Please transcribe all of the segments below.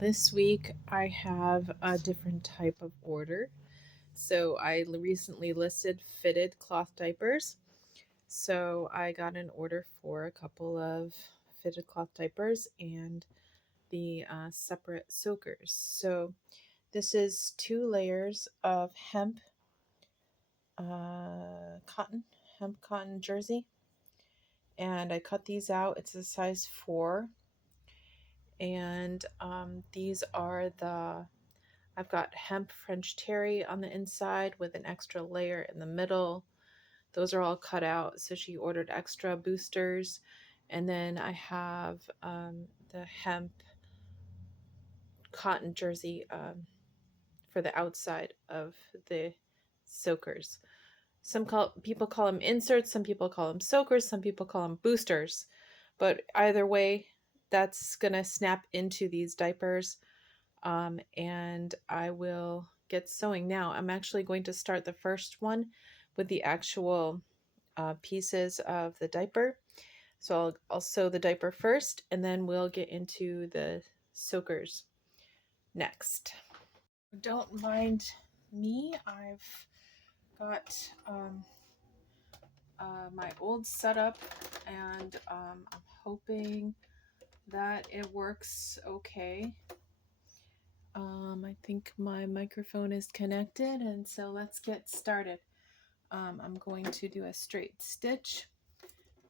This week I have a different type of order. So I recently listed fitted cloth diapers. So I got an order for a couple of fitted cloth diapers and the separate soakers. So this is 2 layers of cotton, hemp cotton jersey. And I cut these out. It's a size 4. And these are I've got hemp French terry on the inside with an extra layer in the middle. Those are all cut out. So she ordered extra boosters. And then I have the hemp cotton jersey for the outside of the soakers. People call them inserts, some people call them soakers, some people call them boosters. But either way, that's going to snap into these diapers. And I will get sewing now. I'm actually going to start the first one with the actual pieces of the diaper. So I'll sew the diaper first, and then we'll get into the soakers next. Don't mind me. I've got my old setup, and I'm hoping that it works okay. I think my microphone is connected, and so let's get started. I'm going to do a straight stitch,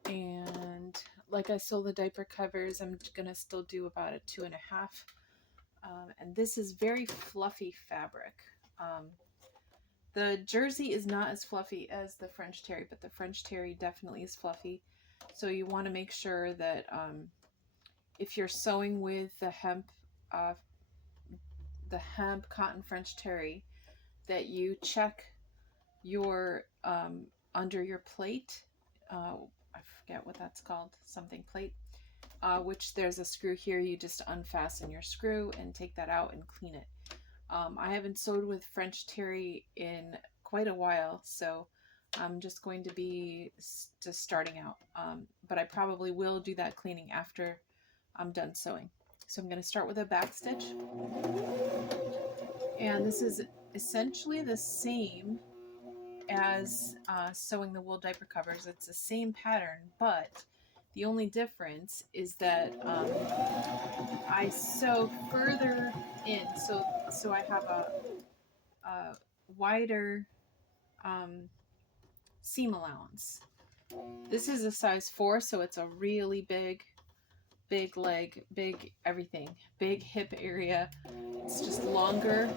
and like I sew the diaper covers, I'm gonna still do about a 2.5. And this is very fluffy fabric. The jersey is not as fluffy as the French terry, but the French terry definitely is fluffy. So you want to make sure that if you're sewing with uh, the hemp cotton French terry, that you check your under your plate. I forget what that's called, something plate. Which there's a screw here. You just unfasten your screw and take that out and clean it. I haven't sewed with French terry in quite a while, so I'm just going to be just starting out. But I probably will do that cleaning after I'm done sewing. So I'm going to start with a back stitch. And this is essentially the same as sewing the wool diaper covers. It's the same pattern, but the only difference is that I sew further in, so I have a wider seam allowance. This is a size 4, so it's a really big leg, big everything, big hip area. It's just longer,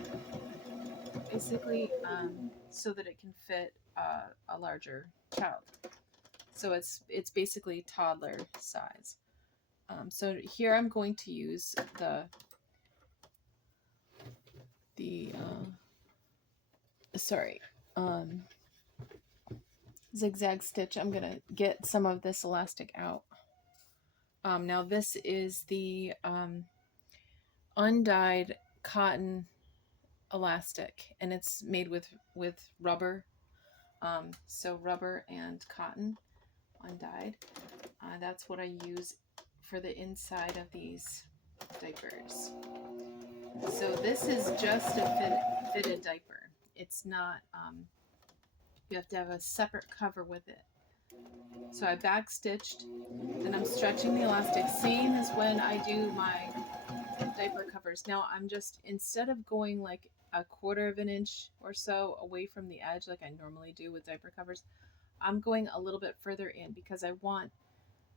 basically, so that it can fit a larger child. So it's basically toddler size. So here I'm going to use the sorry zigzag stitch. I'm gonna get some of this elastic out. Now this is the undyed cotton elastic, and it's made with rubber. So rubber and cotton undyed. That's what I use for the inside of these diapers. So this is just a fitted diaper. It's not, you have to have a separate cover with it. So I back stitched, then I'm stretching the elastic, same as when I do my diaper covers. Now I'm just, instead of going like a 1/4 of an inch or so away from the edge like I normally do with diaper covers, I'm going a little bit further in because I want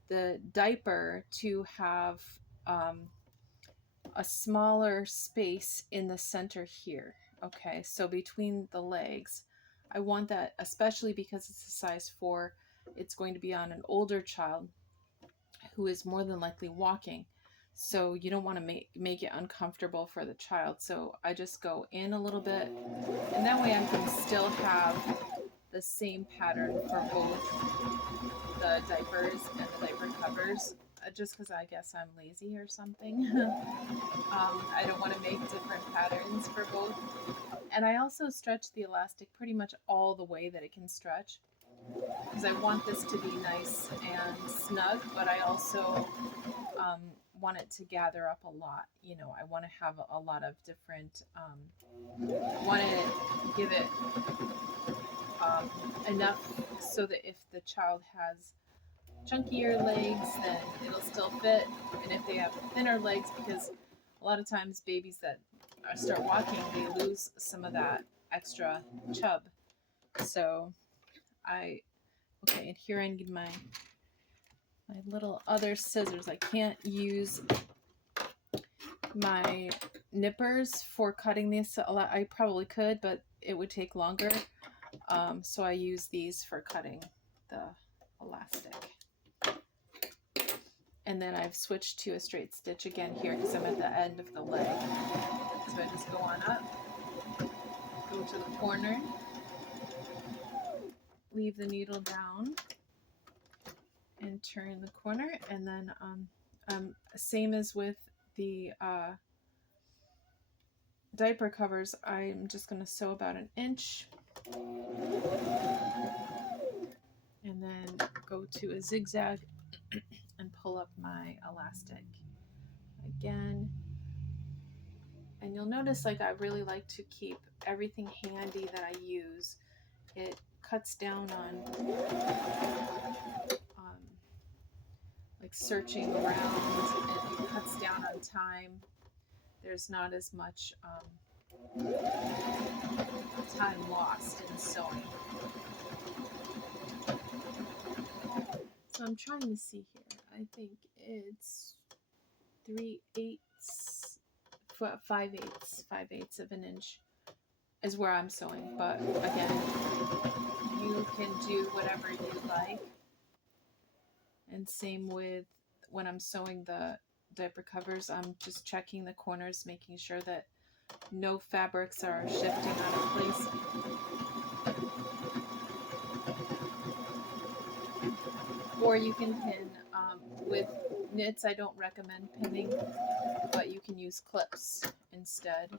the diaper to have a smaller space in the center here. Okay, so between the legs, I want that, especially because it's a size 4, it's going to be on an older child who is more than likely walking. So you don't want to make it uncomfortable for the child. So I just go in a little bit, and that way I can still have the same pattern for both the diapers and the diaper covers, just because I guess I'm lazy or something. I don't want to make different patterns for both. And I also stretch the elastic pretty much all the way that it can stretch, because I want this to be nice and snug, but I also want it to gather up a lot. You know, I want to have a lot of different, want to give it enough so that if the child has chunkier legs, then it'll still fit. And if they have thinner legs, because a lot of times babies that start walking, they lose some of that extra chub. So okay, and here I need my little other scissors. I can't use my nippers for cutting these a lot. I probably could, but it would take longer. So I use these for cutting the elastic. And then I've switched to a straight stitch again here because I'm at the end of the leg. So I just go on up, go to the corner, leave the needle down, and turn the corner. And then same as with the diaper covers, I'm just going to sew about 1 inch. And then go to a zigzag and pull up my elastic again. And you'll notice, like, I really like to keep everything handy that I use. It cuts down on like searching around. It cuts down on time. There's not as much time lost in sewing. So I'm trying to see here. I think it's 5/8 of an inch is where I'm sewing. But again, you can do whatever you like. And same with when I'm sewing the diaper covers, I'm just checking the corners, making sure that no fabrics are shifting out of place. Or you can pin. With knits, I don't recommend pinning, but you can use clips instead.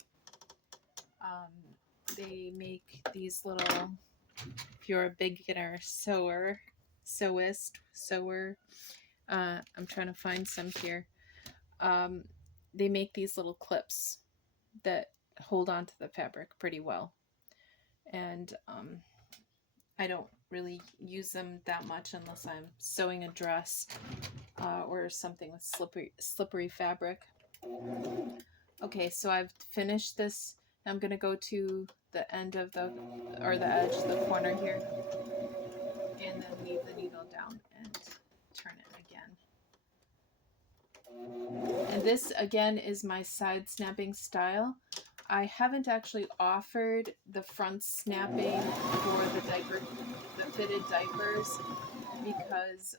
They make these little, if you're a beginner sewer, I'm trying to find some here. They make these little clips that hold on to the fabric pretty well. And I don't really use them that much unless I'm sewing a dress or something with slippery fabric. Okay, so I've finished this. I'm going to go to the end of the edge, the corner here, and then leave the needle down and turn it again. And this again is my side snapping style. I haven't actually offered the front snapping for the fitted diapers because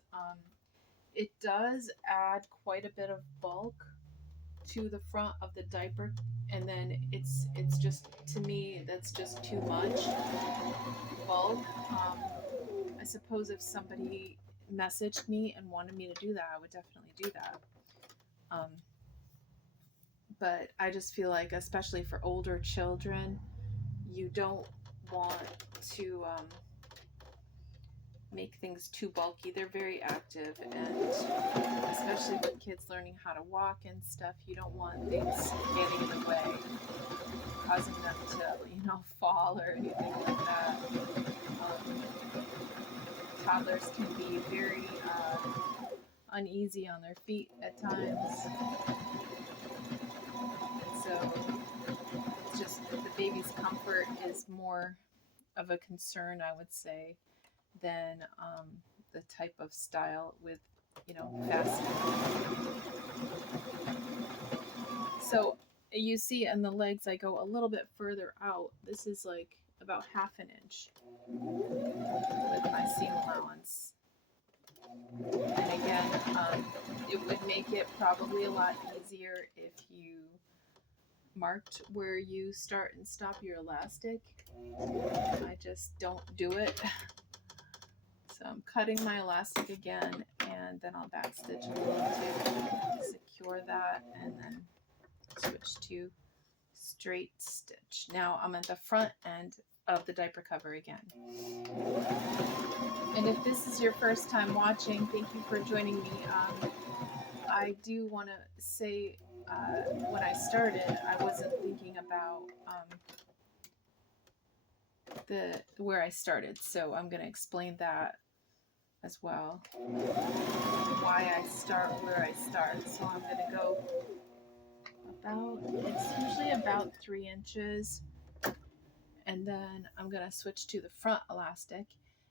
it does add quite a bit of bulk to the front of the diaper, and then it's just, to me, that's just too much bulk. I suppose if somebody messaged me and wanted me to do that, I would definitely do that. But I just feel like, especially for older children, you don't want to make things too bulky. They're very active, and especially with kids learning how to walk and stuff, you don't want things getting in the way, causing them to, fall or anything like that. Toddlers can be very uneasy on their feet at times. So it's just that the baby's comfort is more of a concern, I would say, than the type of style with, fast. So you see in the legs, I go a little bit further out. This is like about 1/2 inch with my seam allowance. And again, it would make it probably a lot easier if you marked where you start and stop your elastic. I just don't do it. So I'm cutting my elastic again, and then I'll backstitch a little to secure that, and then switch to straight stitch. Now I'm at the front end of the diaper cover again. And if this is your first time watching, thank you for joining me. I do want to say when I started, I wasn't thinking about where I started, so I'm going to explain that as well. Why I start where I start. So I'm going to go it's usually about 3 inches, and then I'm going to switch to the front elastic.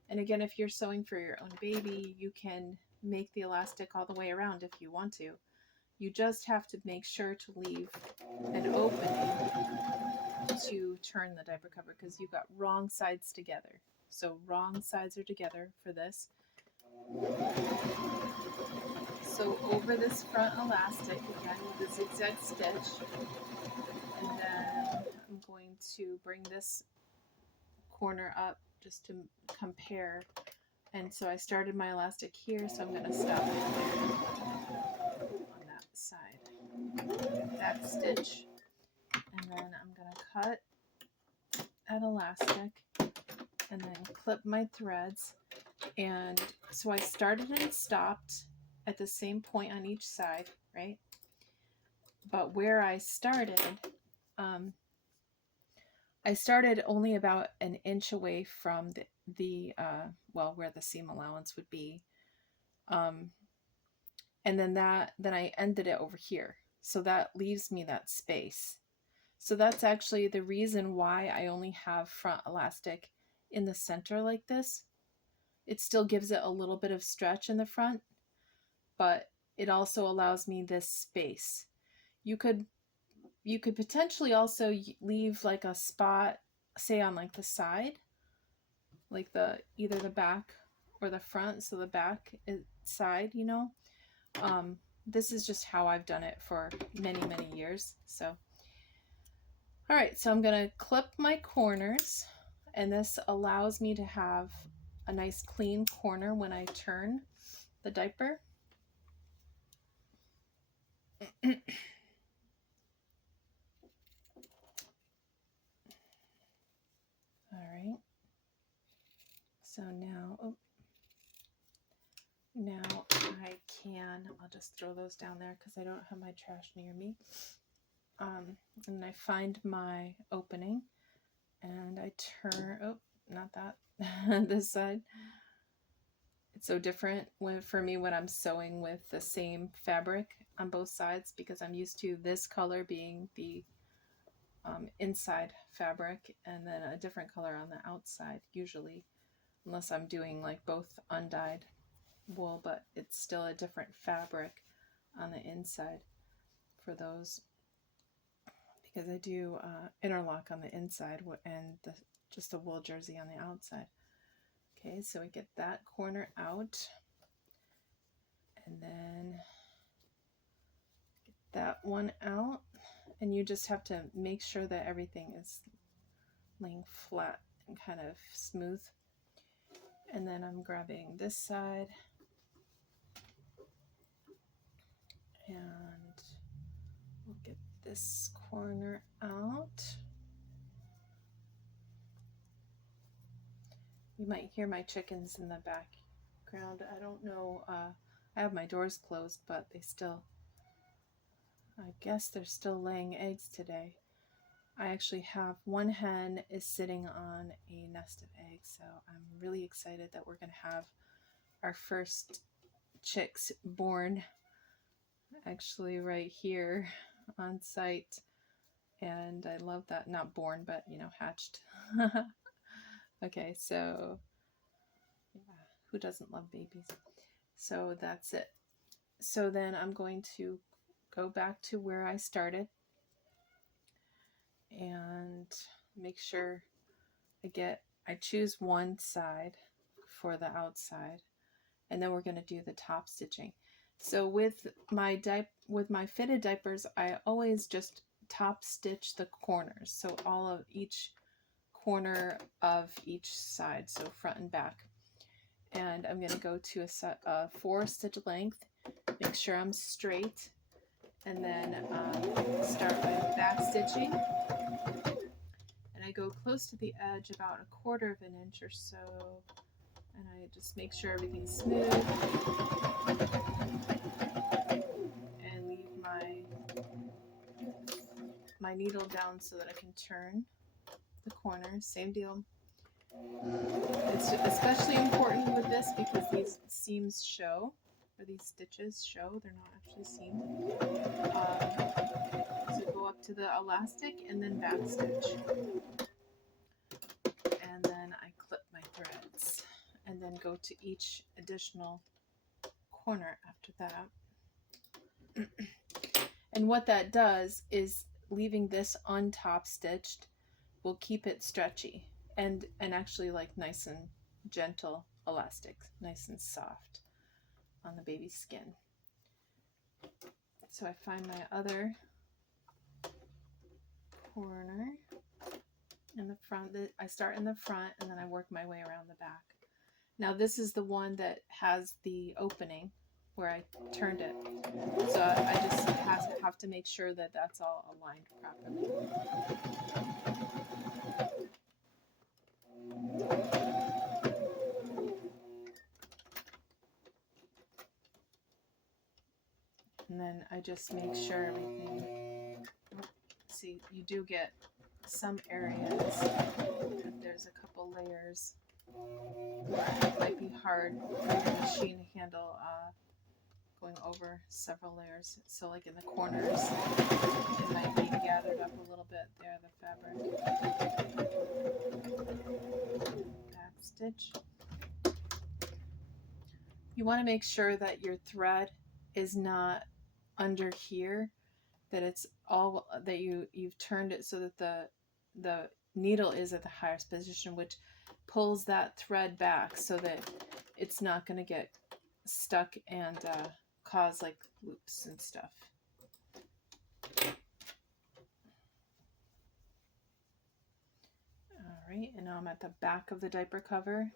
And again, if you're sewing for your own baby, you can make the elastic all the way around if you want to. You just have to make sure to leave an opening to turn the diaper cover, because you've got wrong sides together. So wrong sides are together for this. So over this front elastic, again with a zigzag stitch, and then I'm going to bring this corner up just to compare. And so I started my elastic here, so I'm going to stop it there on that side, that stitch, and then I'm going to cut that elastic and then clip my threads. And so I started and stopped at the same point on each side, right? But where I started only about an inch away from well, where the seam allowance would be. And then I ended it over here. So that leaves me that space. So that's actually the reason why I only have front elastic in the center like this. It still gives it a little bit of stretch in the front, but it also allows me this space. You could potentially also leave like a spot, say on like the side, like either the back or the front. So the back side, you know. This is just how I've done it for many, many years. So, all right, so I'm gonna clip my corners, and this allows me to have a nice clean corner when I turn the diaper. All right. So now I'll just throw those down there because I don't have my trash near me. And I find my opening and I turn, not that, this side. It's so different for me when I'm sewing with the same fabric on both sides, because I'm used to this color being the inside fabric and then a different color on the outside usually, unless I'm doing like both undyed wool, but it's still a different fabric on the inside for those, because I do interlock on the inside and just a wool jersey on the outside. Okay, so we get that corner out, and then get that one out, and you just have to make sure that everything is laying flat and kind of smooth. And then I'm grabbing this side, and we'll get this corner out. You might hear my chickens in the background. I don't know, I have my doors closed, but I guess they're still laying eggs today. I actually have one hen is sitting on a nest of eggs, so I'm really excited that we're going to have our first chicks born actually right here on site. And I love that, not born, but you know, hatched. Okay, so yeah, who doesn't love babies? So that's it. So then I'm going to go back to where I started and make sure I choose one side for the outside, and then we're going to do the top stitching. So with my fitted diapers, I always just top stitch the corners, so all of each corner of each side, so front and back. And I'm going to go to a 4 stitch length, make sure I'm straight, and then start with back stitching. And I go close to the edge, about 1/4 inch or so, and I just make sure everything's smooth and leave my needle down so that I can turn the corners. Same deal. It's especially important with this because these seams show, or these stitches show, they're not actually seamed. So go up to the elastic and then back stitch. And then I clip my threads and then go to each additional corner after that. And what that does is leaving this on top stitched will keep it stretchy and actually like nice and gentle elastic, nice and soft on the baby's skin. So I find my other corner in the front. I start in the front and then I work my way around the back. Now this is the one that has the opening where I turned it. So I just have to make sure that that's all aligned properly. And then I just make sure everything, see, you do get some areas, if there's a couple layers, it might be hard for your machine to handle going over several layers. So like in the corners, it might be gathered up a little bit there, the fabric. Back stitch. You want to make sure that your thread is not under here, that it's all, that you've turned it so that the needle is at the highest position, which pulls that thread back so that it's not going to get stuck and cause like loops and stuff. All right, and now I'm at the back of the diaper cover.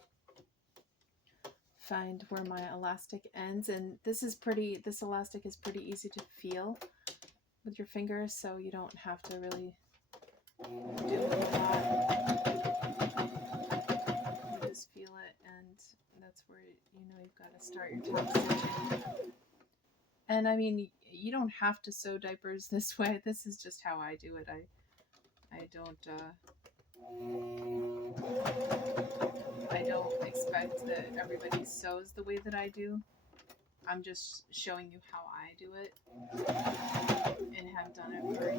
Find where my elastic ends, and this elastic is pretty easy to feel with your fingers, so you don't have to really do a lot. You just feel it, and that's where you know you've got to start your top stitching. And I mean, you don't have to sew diapers this way. This is just how I do it. I don't expect that everybody sews the way that I do. I'm just showing you how I do it and have done it for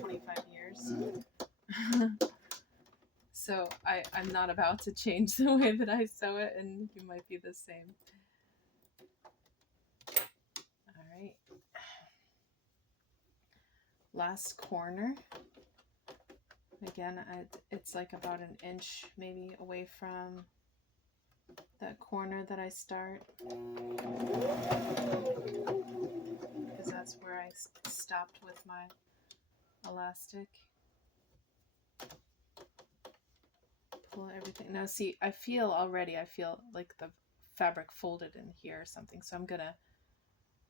25 years. So I'm not about to change the way that I sew it, and you might be the same. All right. Last corner. Again, it's like about 1 inch maybe away from that corner that I start, because that's where I stopped with my elastic. Pull everything. Now see, I feel like the fabric folded in here or something, so I'm gonna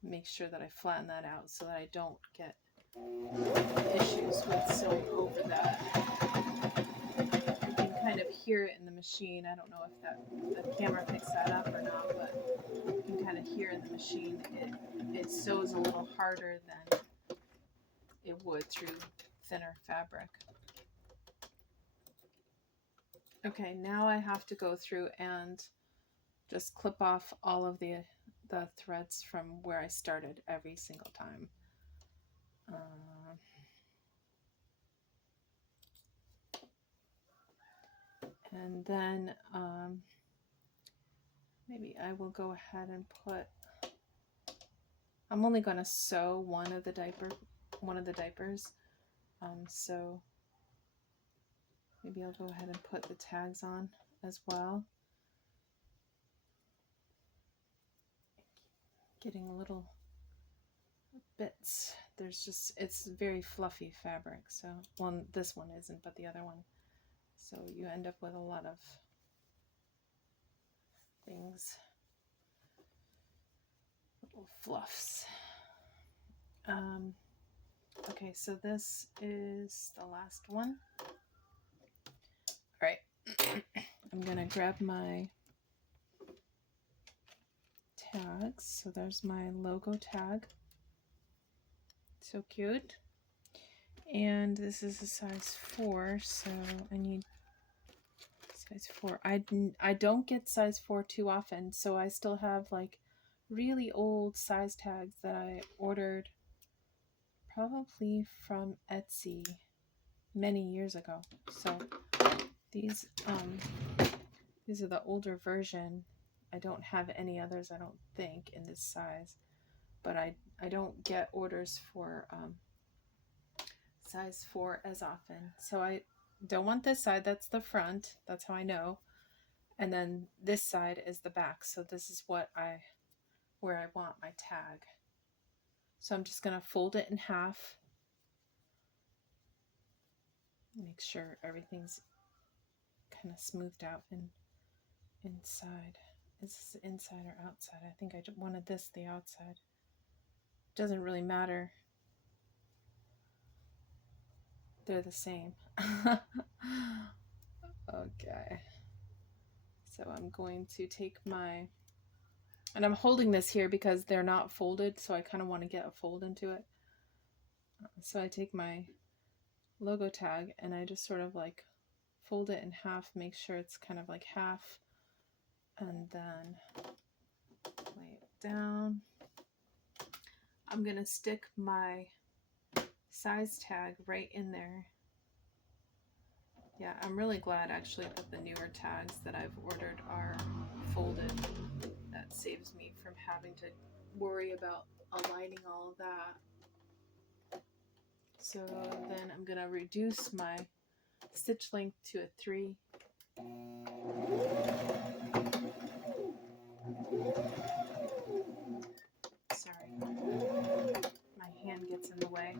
make sure that I flatten that out so that I don't get issues with sewing over that. You can kind of hear it in the machine. I don't know if the camera picks that up or not, but you can kind of hear in the machine it sews a little harder than it would through thinner fabric. Okay, now I have to go through and just clip off all of the threads from where I started every single time. And then maybe I will go ahead and put, I'm only going to sew one of the diapers. So maybe I'll go ahead and put the tags on as well. Getting little bits. It's very fluffy fabric. So, well, this one isn't, but the other one. So you end up with a lot of things, little fluffs. Okay, so this is the last one. All right. I'm going to grab my tags. So there's my logo tag. So cute. And this is a size 4, so I need size 4. I don't get size 4 too often, so I still have like really old size tags that I ordered probably from Etsy many years ago. So these are the older version. I don't have any others, I don't think, in this size, but I don't get orders for size 4 as often. So I don't want this side, that's the front, that's how I know. And then this side is the back. So this is where I want my tag. So I'm just going to fold it in half. Make sure everything's kind of smoothed out and inside. Is this inside or outside? I think I wanted this the outside. Doesn't really matter. They're the same. Okay. So I'm going to take my, and I'm holding this here because they're not folded, so I kind of want to get a fold into it. So I take my logo tag and I just sort of like fold it in half, make sure it's kind of like half, and then lay it down. I'm gonna stick my size tag right in there. Yeah, I'm really glad actually that the newer tags that I've ordered are folded. That saves me from having to worry about aligning all of that. So then I'm gonna reduce my stitch length to a 3. Sorry, my hand gets in the way.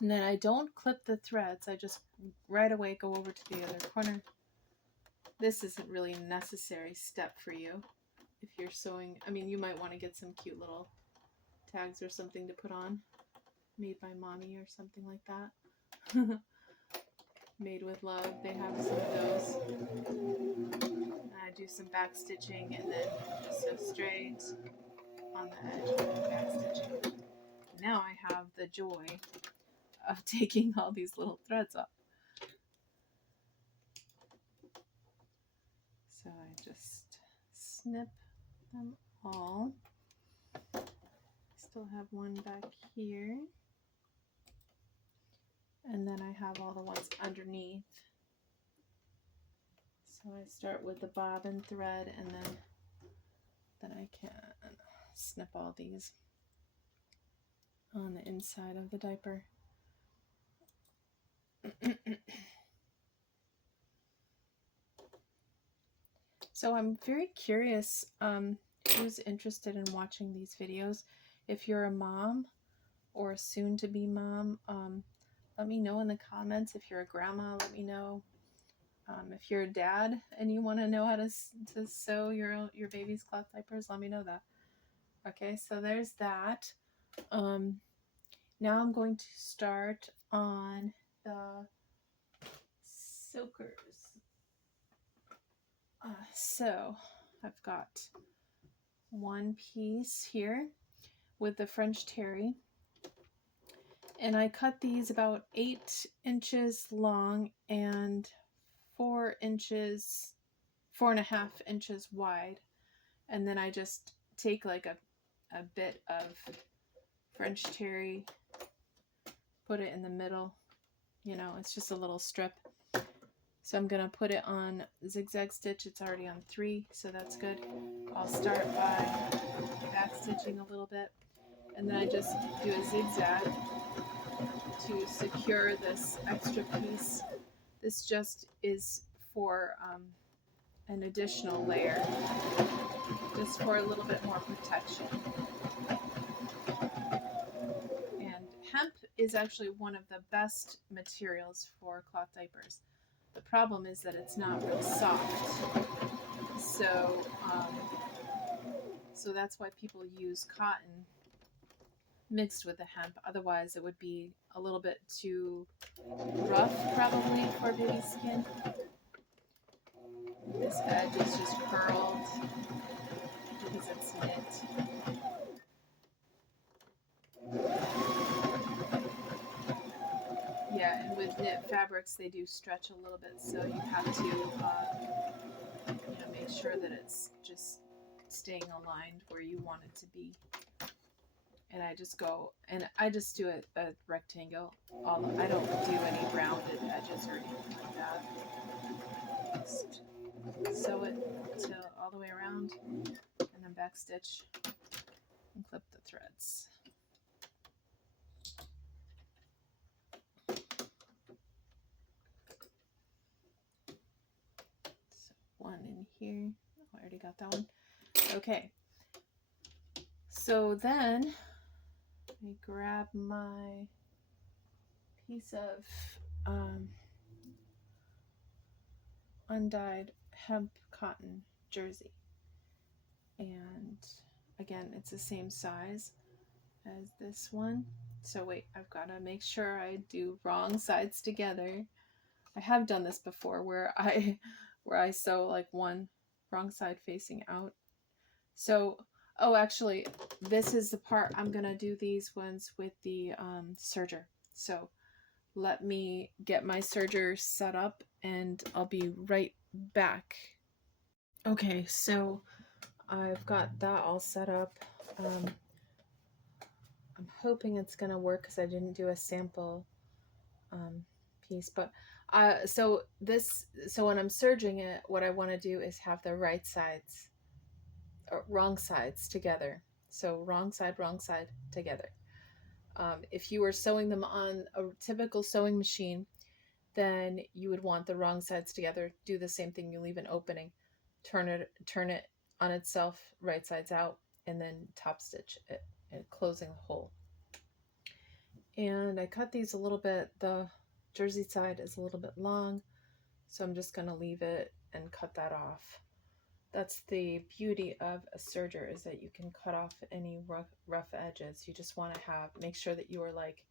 And then I don't clip the threads, I just right away go over to the other corner. This isn't really a necessary step for you if you're sewing. I mean, you might want to get some cute little tags or something to put on, made by mommy or something like that. Made with love, they have some of those. I do some back stitching and then just sew straight on the edge and back stitching. Now I have the joy of taking all these little threads off. So I just snip them all. Still have one back here. And then I have all the ones underneath. So I start with the bobbin thread and then I can snip all these on the inside of the diaper. So I'm very curious who's interested in watching these videos. If you're a mom or a soon-to-be mom, let me know in the comments. If you're a grandma, let me know. If you're a dad and you want to know how to sew your baby's cloth diapers, let me know that. Okay, so there's that. Now I'm going to start on the soakers. So I've got one piece here with the French terry, and I cut these about 8 inches long and 4.5 inches wide, and then I just take like a bit of French terry, put it in the middle, you know, it's just a little strip. So I'm gonna put it on zigzag stitch. It's already on 3, so that's good. I'll start by back stitching a little bit, and then I just do a zigzag to secure this extra piece. This just is for an additional layer, just for a little bit more protection. And hemp is actually one of the best materials for cloth diapers. The problem is that it's not real soft. So that's why people use cotton mixed with the hemp. Otherwise, it would be a little bit too rough probably for baby skin. This edge is just curled because it's knit. Yeah, and with knit fabrics, they do stretch a little bit, so you have to make sure that it's just staying aligned where you want it to be. And I just do a rectangle. I don't do any rounded edges or anything like that. Just sew it all the way around, and then back stitch and clip the threads. So one in here. Oh, I already got that one. Okay. So then I grab my piece of undyed hemp cotton jersey, and again it's the same size as this one. So wait, I've got to make sure I do wrong sides together. I have done this before where I sew like one wrong side facing out. So actually this is the part I'm gonna do these ones with the serger. So let me get my serger set up and I'll be right back. Okay, so I've got that all set up. I'm hoping it's gonna work because I didn't do a sample piece, but so when I'm serging it, what I want to do is have the right sides or wrong sides together. So wrong side together. If you were sewing them on a typical sewing machine, then you would want the wrong sides together. Do the same thing. You leave an opening, turn it on itself, right sides out, and then top stitch it and closing the hole. And I cut these a little bit. The jersey side is a little bit long, so I'm just going to leave it and cut that off. That's the beauty of a serger, is that you can cut off any rough edges. You just want to make sure that you are like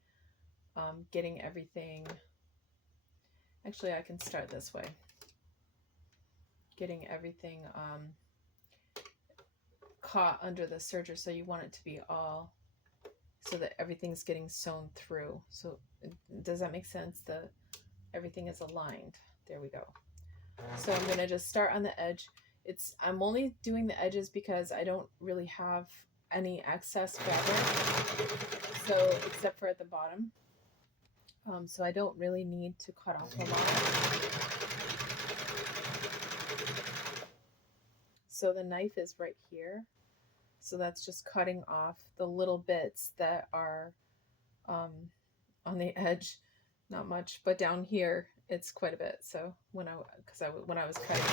getting everything. Actually, I can start this way. Getting everything caught under the serger, so you want it to be all, so that everything's getting sewn through. So does that make sense? Everything is aligned. There we go. So I'm going to just start on the edge. I'm only doing the edges because I don't really have any excess fabric, so except for at the bottom. So I don't really need to cut off a lot. So the knife is right here. So that's just cutting off the little bits that are on the edge. Not much, but down here it's quite a bit. So when I was cutting,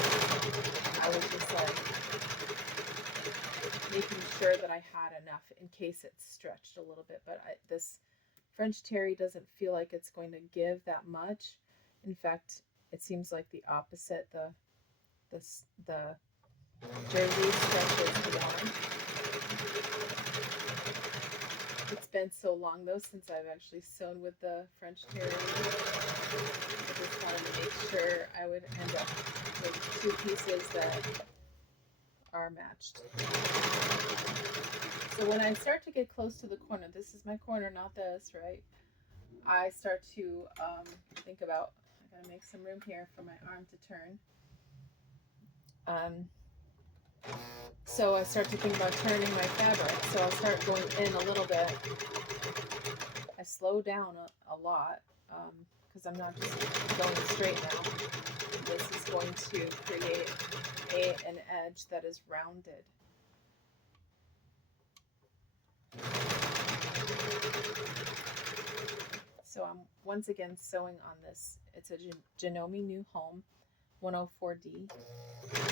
I was just like making sure that I had enough in case it stretched a little bit. But this French terry doesn't feel like it's going to give that much. In fact, it seems like the opposite. The jersey stretches more. It's been so long though since I've actually sewn with the French terry. I just wanted to make sure I would end up with two pieces that are matched. So when I start to get close to the corner, this is my corner, not this, right? I start to think about, I gotta make some room here for my arm to turn. So I start to think about turning my fabric. So I'll start going in a little bit. I slow down a lot because I'm not just going straight now. This is going to create an edge that is rounded. So I'm once again sewing on this. It's a Janome New Home 104D.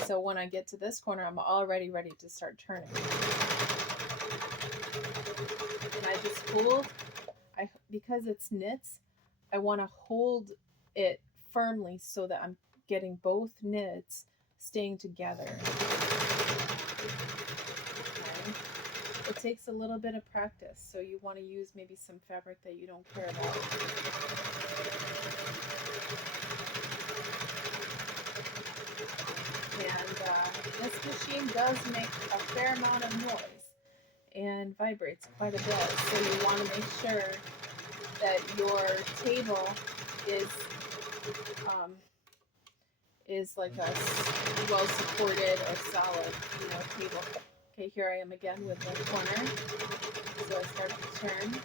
So when I get to this corner, I'm already ready to start turning. And I just hold, because it's knits, I want to hold it firmly so that I'm getting both knits staying together. Okay. If takes a little bit of practice, so you want to use maybe some fabric that you don't care about. And this machine does make a fair amount of noise and vibrates quite a bit, so you want to make sure that your table is like a well supported or solid, table. Okay, here I am again with the corner. So I start to turn,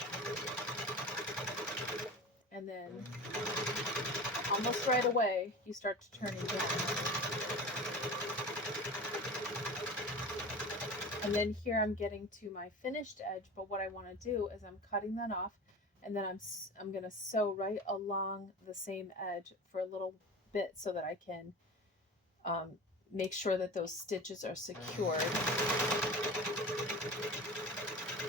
and then almost right away you start to turn again. And then here I'm getting to my finished edge, but what I want to do is I'm cutting that off, and then I'm going to sew right along the same edge for a little bit so that I can make sure that those stitches are secured,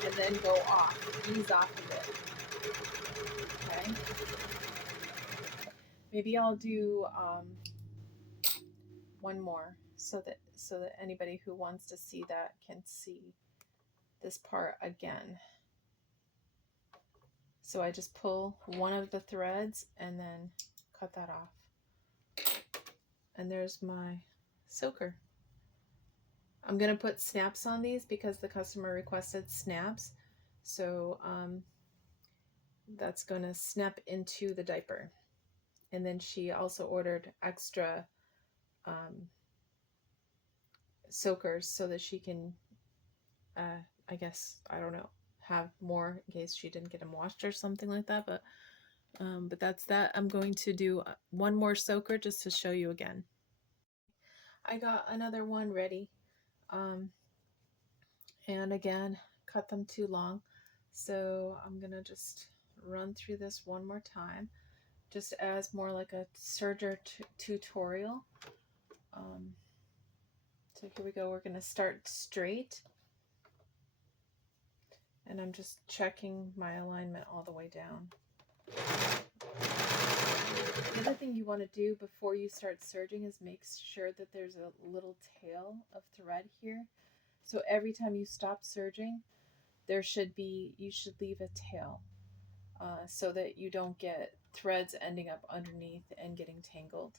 and then go off, ease off of it. Okay. Maybe I'll do one more so that anybody who wants to see that can see this part again. So I just pull one of the threads and then cut that off. And there's my soaker. I'm going to put snaps on these because the customer requested snaps. So that's going to snap into the diaper. And then she also ordered extra soakers so that she can, I guess, I don't know, have more in case she didn't get them washed or something like that. But that's that. I'm going to do one more soaker just to show you again. I got another one ready. And again, cut them too long. So I'm going to just run through this one more time, just as more like a serger tutorial. So here we go. We're going to start straight. And I'm just checking my alignment all the way down. The other thing you want to do before you start serging is make sure that there's a little tail of thread here. So every time you stop serging, you should leave a tail so that you don't get threads ending up underneath and getting tangled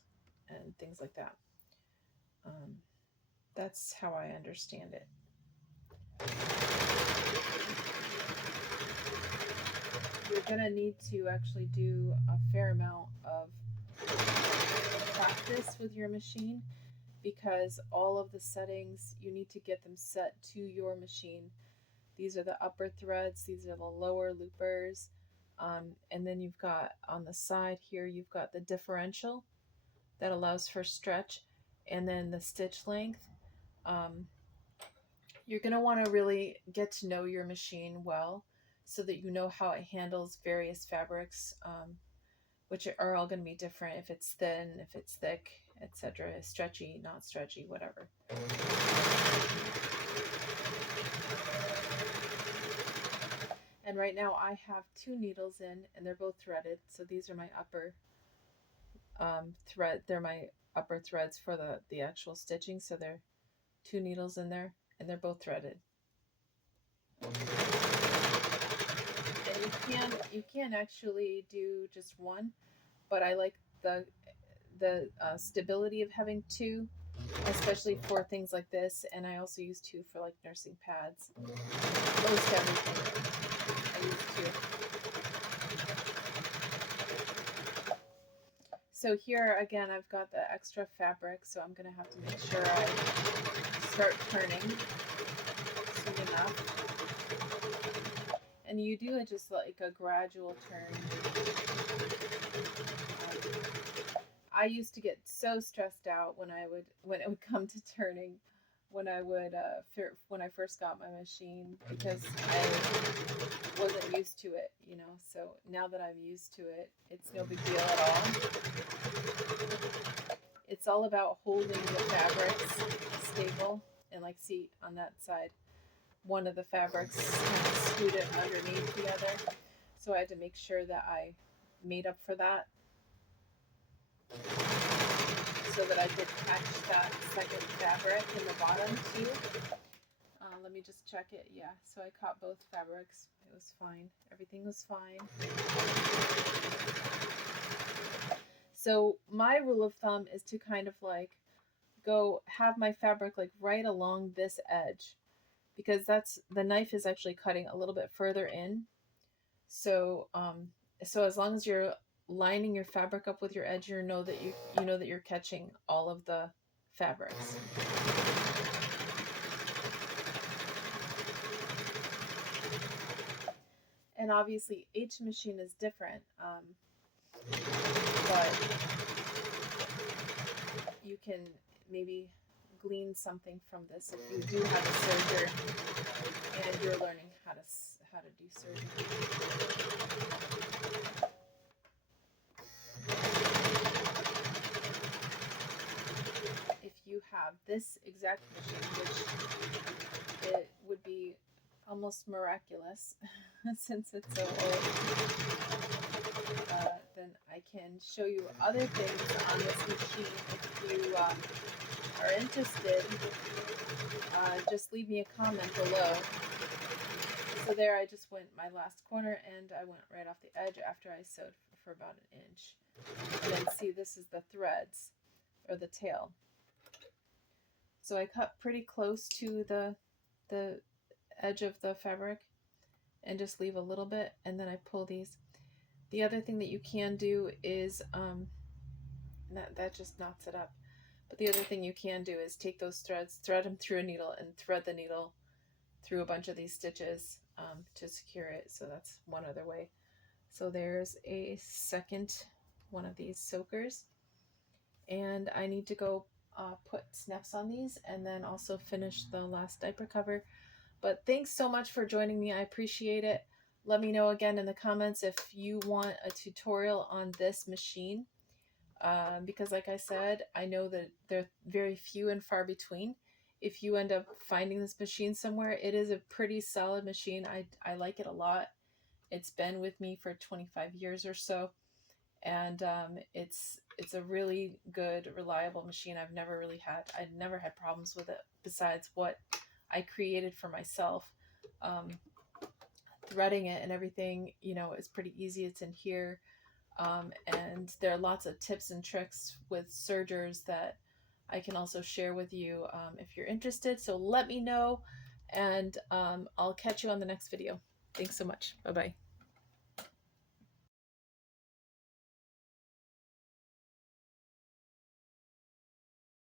and things like that. That's how I understand it. You're going to need to actually do a fair amount of practice with your machine because all of the settings, you need to get them set to your machine. These are the upper threads, these are the lower loopers, and then you've got on the side here, you've got the differential that allows for stretch, and then the stitch length. You're going to want to really get to know your machine well so that you know how it handles various fabrics, which are all going to be different, if it's thin, if it's thick, etc., stretchy, not stretchy, whatever. And right now I have 2 needles in, and they're both threaded. So these are my upper they're my upper threads for the actual stitching. So there are 2 needles in there, and they're both threaded. And you can actually do just one, but I like the stability of having 2, especially for things like this. And I also use 2 for like nursing pads. Most everything I use 2. So here again, I've got the extra fabric, so I'm going to have to make sure I start turning soon enough. And you do it just like a gradual turn. I used to get so stressed out when it would come to turning, when I first got my machine, because I wasn't used to it, So now that I'm used to it, it's no big deal at all. It's all about holding the fabrics stable, and like see on that side, one of the fabrics kind of scooted underneath the other, so I had to make sure that I made up for that, so that I could catch that second fabric in the bottom too. let me just check it. Yeah, so I caught both fabrics. It was fine. Everything was fine. So my rule of thumb is to kind of like go have my fabric like right along this edge, because that's, the knife is actually cutting a little bit further in. So so as long as you're lining your fabric up with your edge, you know that you're catching all of the fabrics. And obviously each machine is different, but you can maybe glean something from this if you do have a serger and you're learning how to do serging. If you have this exact machine, which it would be almost miraculous since it's so old, then I can show you other things on this machine. If you are interested, just leave me a comment below. So there, I just went my last corner and I went right off the edge after I sewed for about an inch. And then see, this is the threads, or the tail. So I cut pretty close to the edge of the fabric and just leave a little bit, and then I pull these. The other thing that you can do is, that just knots it up. But the other thing you can do is take those threads, thread them through a needle, and thread the needle through a bunch of these stitches to secure it. So that's one other way. So there's a second one of these soakers, and I need to go put snaps on these and then also finish the last diaper cover. But thanks so much for joining me. I appreciate it. Let me know again in the comments if you want a tutorial on this machine, because like I said, I know that they're very few and far between. If you end up finding this machine somewhere, it is a pretty solid machine. I like it a lot. It's been with me for 25 years or so, and it's a really good, reliable machine. I've never had problems with it besides what I created for myself. Threading it and everything, is pretty easy. It's in here. And there are lots of tips and tricks with sergers that I can also share with you if you're interested. So let me know, and I'll catch you on the next video. Thanks so much. Bye-bye.